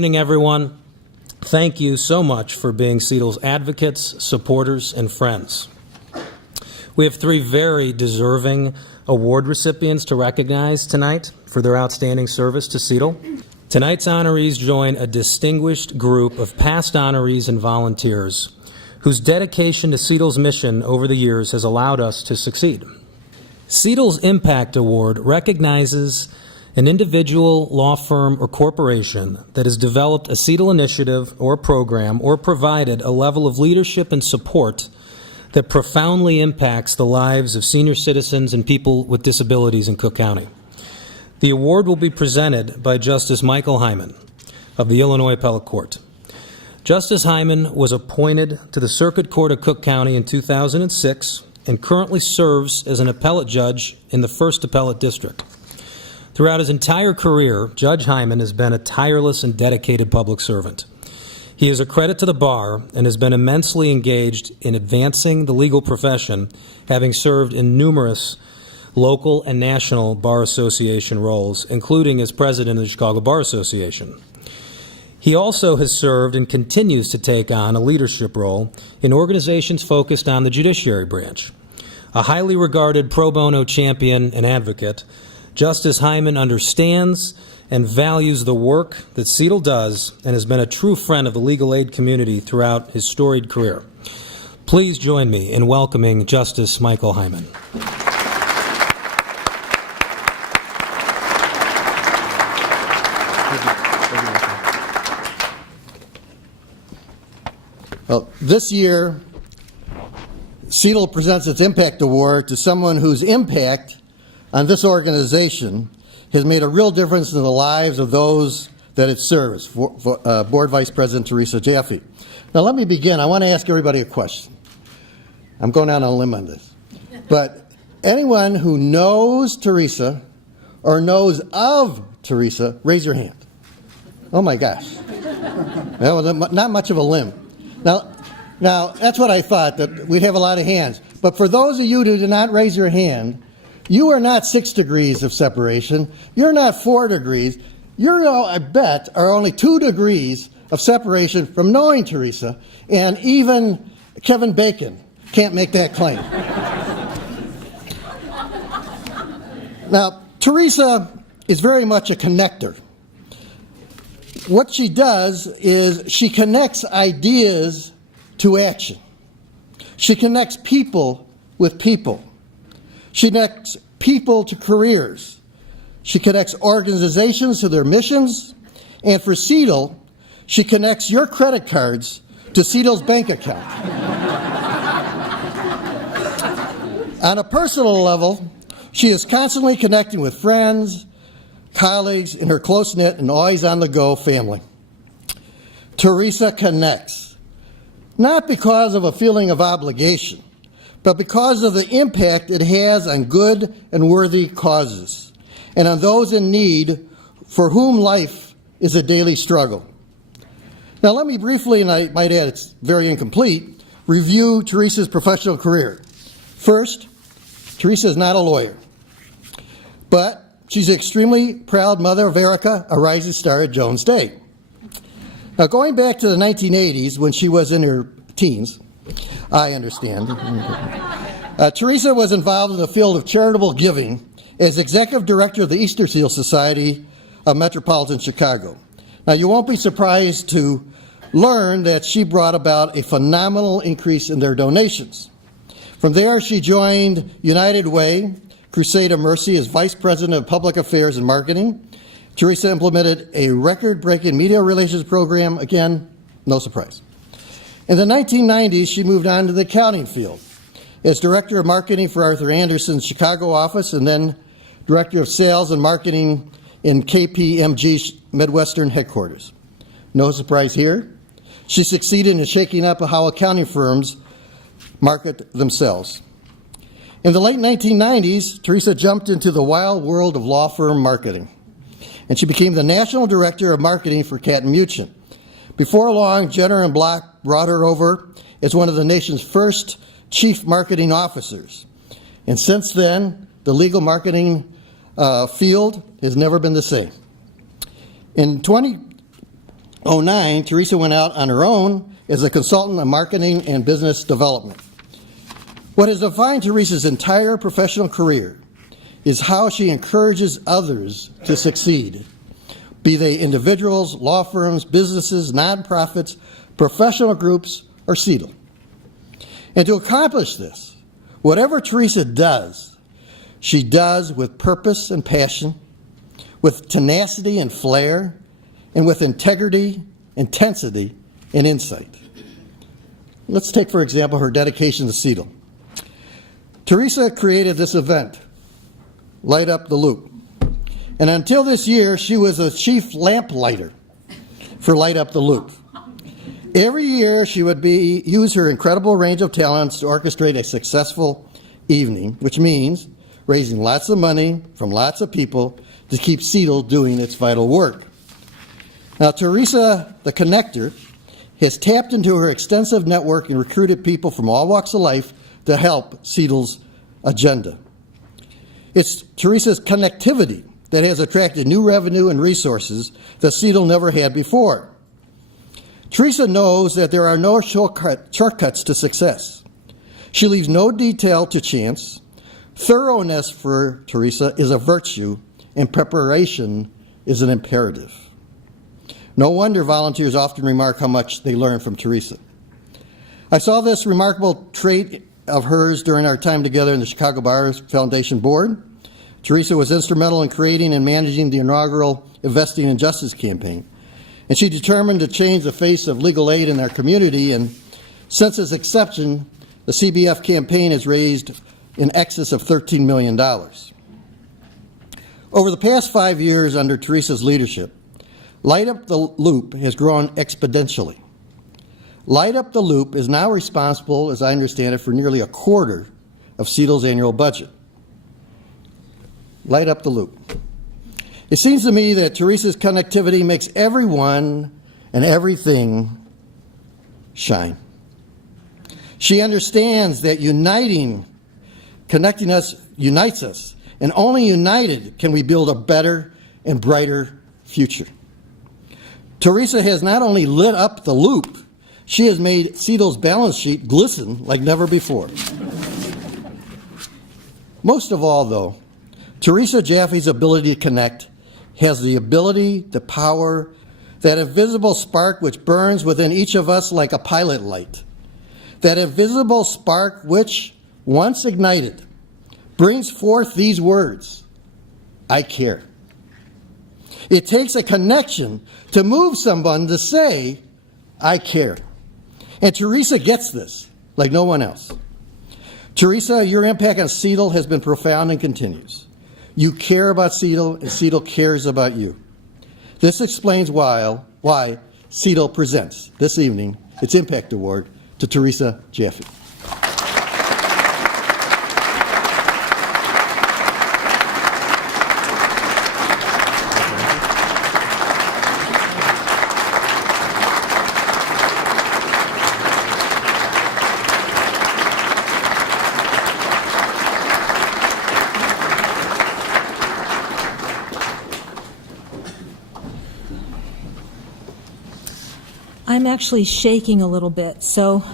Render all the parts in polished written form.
evening, everyone. Thank you so much for being CDEL's advocates, supporters, and friends. We have three very deserving award recipients to recognize tonight for their outstanding service to CDEL. Tonight's honorees join a distinguished group of past honorees and volunteers whose dedication to CDEL's mission over the years has allowed us to succeed. CDEL's Impact Award recognizes an individual, law firm, or corporation that has developed a CDEL initiative or program or provided a level of leadership and support that profoundly impacts the lives of senior citizens and people with disabilities in Cook County. The award will be presented by Justice Michael Hyman of the Illinois Appellate Court. Justice Hyman was appointed to the Circuit Court of Cook County in 2006 and currently serves as an appellate judge in the 1st Appellate District. Throughout his entire career, Judge Hyman has been a tireless and dedicated public servant. He is a credit to the bar and has been immensely engaged in advancing the legal profession, having served in numerous local and national Bar Association roles, including as president of the Chicago Bar Association. He also has served and continues to take on a leadership role in organizations focused on the judiciary branch. A highly regarded pro bono champion and advocate, Justice Hyman understands and values the work that CDEL does and has been a true friend of the legal aid community throughout his storied career. Please join me in welcoming Justice Michael Hyman. Well, this year, CDEL presents its Impact Award to someone whose impact on this organization has made a real difference in the lives of those that it serves, Board Vice President Theresa Jaffe. Now let me begin. I want to ask everybody a question. I'm going out on a limb on this. But anyone who knows Theresa or knows of Theresa, raise your hand. Oh my gosh. That was not much of a limb. Now that's what I thought, that we'd have a lot of hands. But for those of you who did not raise your hand, you are not 6 degrees of separation. You're not 4 degrees. You're, I bet, are only 2 degrees of separation from knowing Theresa, and even Kevin Bacon can't make that claim. Now, Theresa is very much a connector. What she does is she connects ideas to action. She connects people with people. She connects people to careers. She connects organizations to their missions. And for CDEL, she connects your credit cards to CDEL's bank account. On a personal level, she is constantly connecting with friends, colleagues, and her close-knit and always on-the-go family. Theresa connects, not because of a feeling of obligation, but because of the impact it has on good and worthy causes, and on those in need for whom life is a daily struggle. Now let me briefly, and I might add it's very incomplete, review Theresa's professional career. First, Theresa is not a lawyer, but she's an extremely proud mother of Erica, a rising star at Jones Day. Now going back to the 1980s, when she was in her teens, I understand. Theresa was involved in the field of charitable giving as executive director of the Easter Seal Society of Metropolitan Chicago. Now, you won't be surprised to learn that she brought about a phenomenal increase in their donations. From there, she joined United Way, Crusade of Mercy as Vice President of Public Affairs and Marketing. Theresa implemented a record-breaking media relations program. Again, no surprise. In the 1990s, she moved on to the accounting field as Director of Marketing for Arthur Andersen's Chicago office and then Director of Sales and Marketing in KPMG's Midwestern headquarters. No surprise here. She succeeded in shaking up how accounting firms market themselves. In the late 1990s, Theresa jumped into the wild world of law firm marketing, and she became the National Director of Marketing for Cat & Muchin. Before long, Jenner & Block brought her over as one of the nation's first chief marketing officers. And since then, the legal marketing field has never been the same. In 2009, Theresa went out on her own as a consultant on marketing and business development. What has defined Theresa's entire professional career is how she encourages others to succeed, be they individuals, law firms, businesses, nonprofits, professional groups, or CDEL. And to accomplish this, whatever Theresa does, she does with purpose and passion, with tenacity and flair, and with integrity, intensity, and insight. Let's take, for example, her dedication to CDEL. Theresa created this event, Light Up the Loop. And until this year, she was the chief lamplighter for Light Up the Loop. Every year, she would use her incredible range of talents to orchestrate a successful evening, which means raising lots of money from lots of people to keep CDEL doing its vital work. Now, Theresa, the connector, has tapped into her extensive network and recruited people from all walks of life to help CDEL's agenda. It's Theresa's connectivity that has attracted new revenue and resources that CDEL never had before. Theresa knows that there are no shortcuts to success. She leaves no detail to chance. Thoroughness for Theresa is a virtue, and preparation is an imperative. No wonder volunteers often remark how much they learn from Theresa. I saw this remarkable trait of hers during our time together in the Chicago Bar Foundation Board. Theresa was instrumental in creating and managing the inaugural Investing in Justice campaign. And she determined to change the face of legal aid in our community. And since its inception, the CBF campaign has raised in excess of $13 million. Over the past 5 years under Theresa's leadership, Light Up the Loop has grown exponentially. Light Up the Loop is now responsible, as I understand it, for nearly a quarter of CDEL's annual budget. Light Up the Loop. It seems to me that Theresa's connectivity makes everyone and everything shine. She understands that connecting us unites us, and only united can we build a better and brighter future. Theresa has not only lit up the loop, she has made CDEL's balance sheet glisten like never before. Most of all, though, Theresa Jaffe's ability to connect has the ability, the power, that invisible spark which burns within each of us like a pilot light. That invisible spark which, once ignited, brings forth these words, I care. It takes a connection to move someone to say, I care. And Theresa gets this like no one else. Theresa, your impact on CDEL has been profound and continues. You care about CDEL, and CDEL cares about you. This explains why CDEL presents this evening its Impact Award to Theresa Jaffe. I'm actually shaking a little bit, so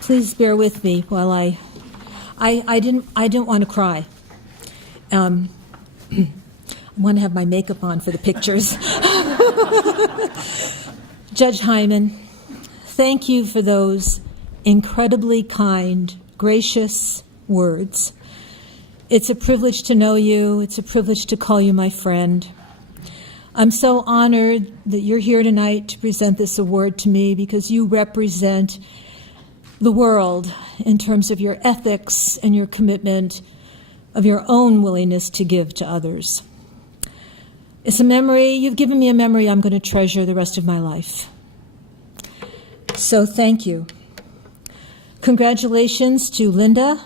please bear with me while I didn't want to cry. I want to have my makeup on for the pictures. Judge Hyman, thank you for those incredibly kind, gracious words. It's a privilege to know you. It's a privilege to call you my friend. I'm so honored that you're here tonight to present this award to me because you represent the world in terms of your ethics and your commitment of your own willingness to give to others. It's a memory, you've given me a memory I'm going to treasure the rest of my life. So thank you. Congratulations to Linda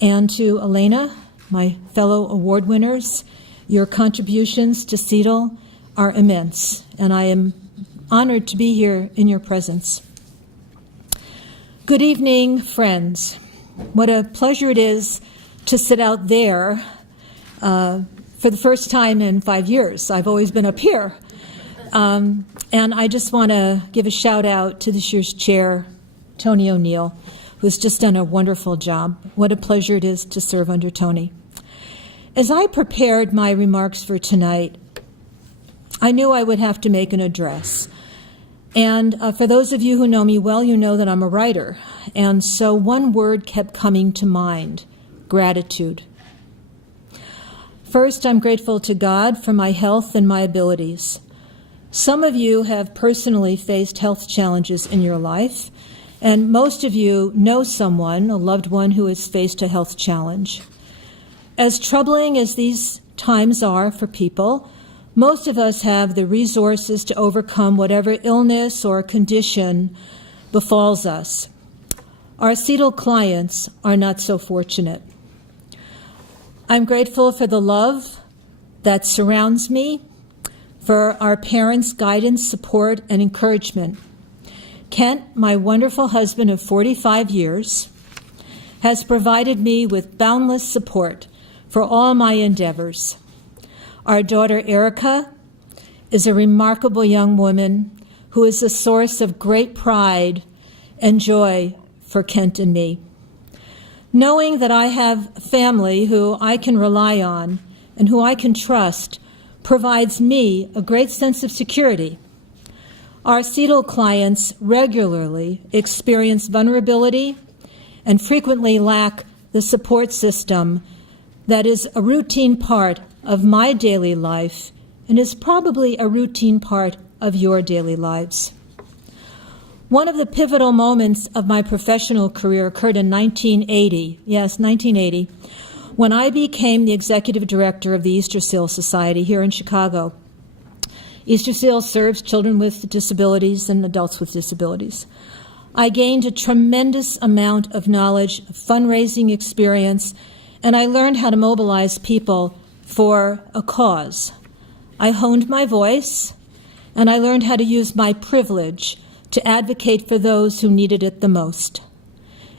and to Elena, my fellow award winners. Your contributions to CDEL are immense, and I am honored to be here in your presence. Good evening, friends. What a pleasure it is to sit out there for the first time in 5 years. I've always been up here. And I just want to give a shout out to this year's chair, Tony O'Neill, who's just done a wonderful job. What a pleasure it is to serve under Tony. As I prepared my remarks for tonight, I knew I would have to make an address. And for those of you who know me well, you know that I'm a writer. And so one word kept coming to mind: gratitude. First, I'm grateful to God for my health and my abilities. Some of you have personally faced health challenges in your life, and most of you know someone, a loved one, who has faced a health challenge. As troubling as these times are for people, most of us have the resources to overcome whatever illness or condition befalls us. Our CDEL clients are not so fortunate. I'm grateful for the love that surrounds me, for our parents' guidance, support, and encouragement. Kent, my wonderful husband of 45 years, has provided me with boundless support for all my endeavors. Our daughter Erica is a remarkable young woman who is a source of great pride and joy for Kent and me. Knowing that I have family who I can rely on and who I can trust provides me a great sense of security. Our CDEL clients regularly experience vulnerability and frequently lack the support system that is a routine part of my daily life and is probably a routine part of your daily lives. One of the pivotal moments of my professional career occurred in 1980, yes, 1980, when I became the executive director of the Easter Seal Society here in Chicago. Easter Seal serves children with disabilities and adults with disabilities. I gained a tremendous amount of knowledge, fundraising experience, and I learned how to mobilize people for a cause. I honed my voice, and I learned how to use my privilege to advocate for those who needed it the most.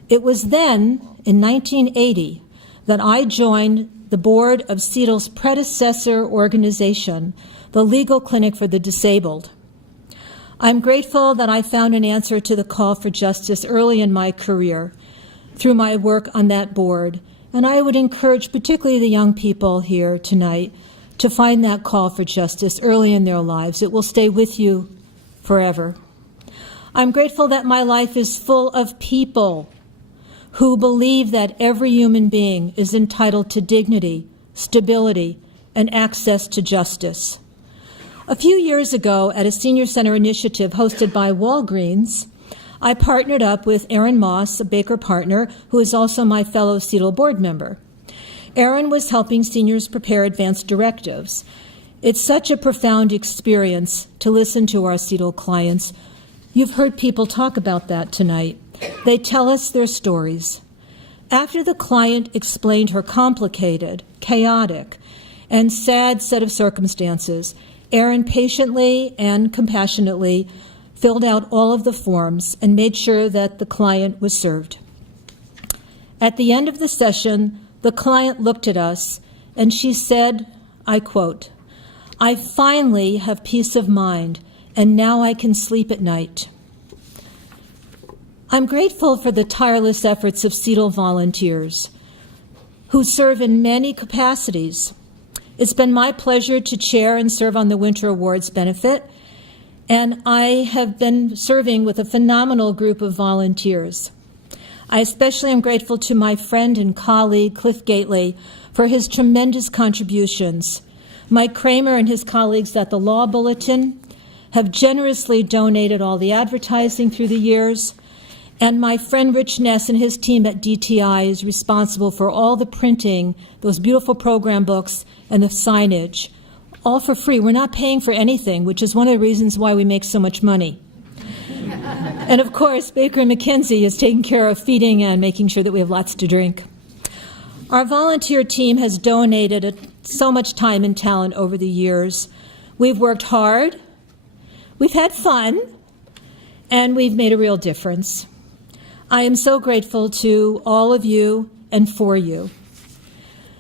It was then, in 1980, that I joined the board of CDEL's predecessor organization, the Legal Clinic for the Disabled. I'm grateful that I found an answer to the call for justice early in my career through my work on that board, and I would encourage particularly the young people here tonight to find that call for justice early in their lives. It will stay with you forever. I'm grateful that my life is full of people who believe that every human being is entitled to dignity, stability, and access to justice. A few years ago, at a senior center initiative hosted by Walgreens, I partnered up with Erin Moss, a Baker partner, who is also my fellow CDEL board member. Erin was helping seniors prepare advanced directives. It's such a profound experience to listen to our CDEL clients. You've heard people talk about that tonight. They tell us their stories. After the client explained her complicated, chaotic, and sad set of circumstances, Erin patiently and compassionately filled out all of the forms and made sure that the client was served. At the end of the session, the client looked at us and she said, I quote, "I finally have peace of mind and now I can sleep at night." I'm grateful for the tireless efforts of CDEL volunteers who serve in many capacities. It's been my pleasure to chair and serve on the Winter Awards benefit, and I have been serving with a phenomenal group of volunteers. I especially am grateful to my friend and colleague, Cliff Gately, for his tremendous contributions. Mike Kramer and his colleagues at the Law Bulletin have generously donated all the advertising through the years, and my friend Rich Ness and his team at DTI is responsible for all the printing, those beautiful program books, and the signage, all for free. We're not paying for anything, which is one of the reasons why we make so much money. And of course, Baker McKenzie is taking care of feeding and making sure that we have lots to drink. Our volunteer team has donated so much time and talent over the years. We've worked hard, we've had fun, and we've made a real difference. I am so grateful to all of you and for you.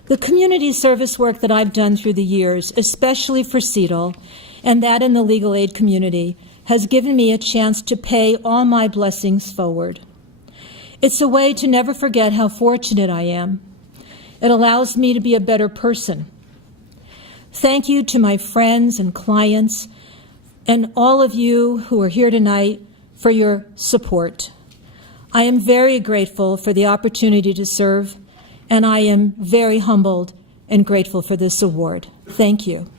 The community service work that I've done through the years, especially for CDEL, and that in the legal aid community has given me a chance to pay all my blessings forward. It's a way to never forget how fortunate I am. It allows me to be a better person. Thank you to my friends and clients and all of you who are here tonight for your support. I am very grateful for the opportunity to serve, and I am very humbled and grateful for this award. Thank you.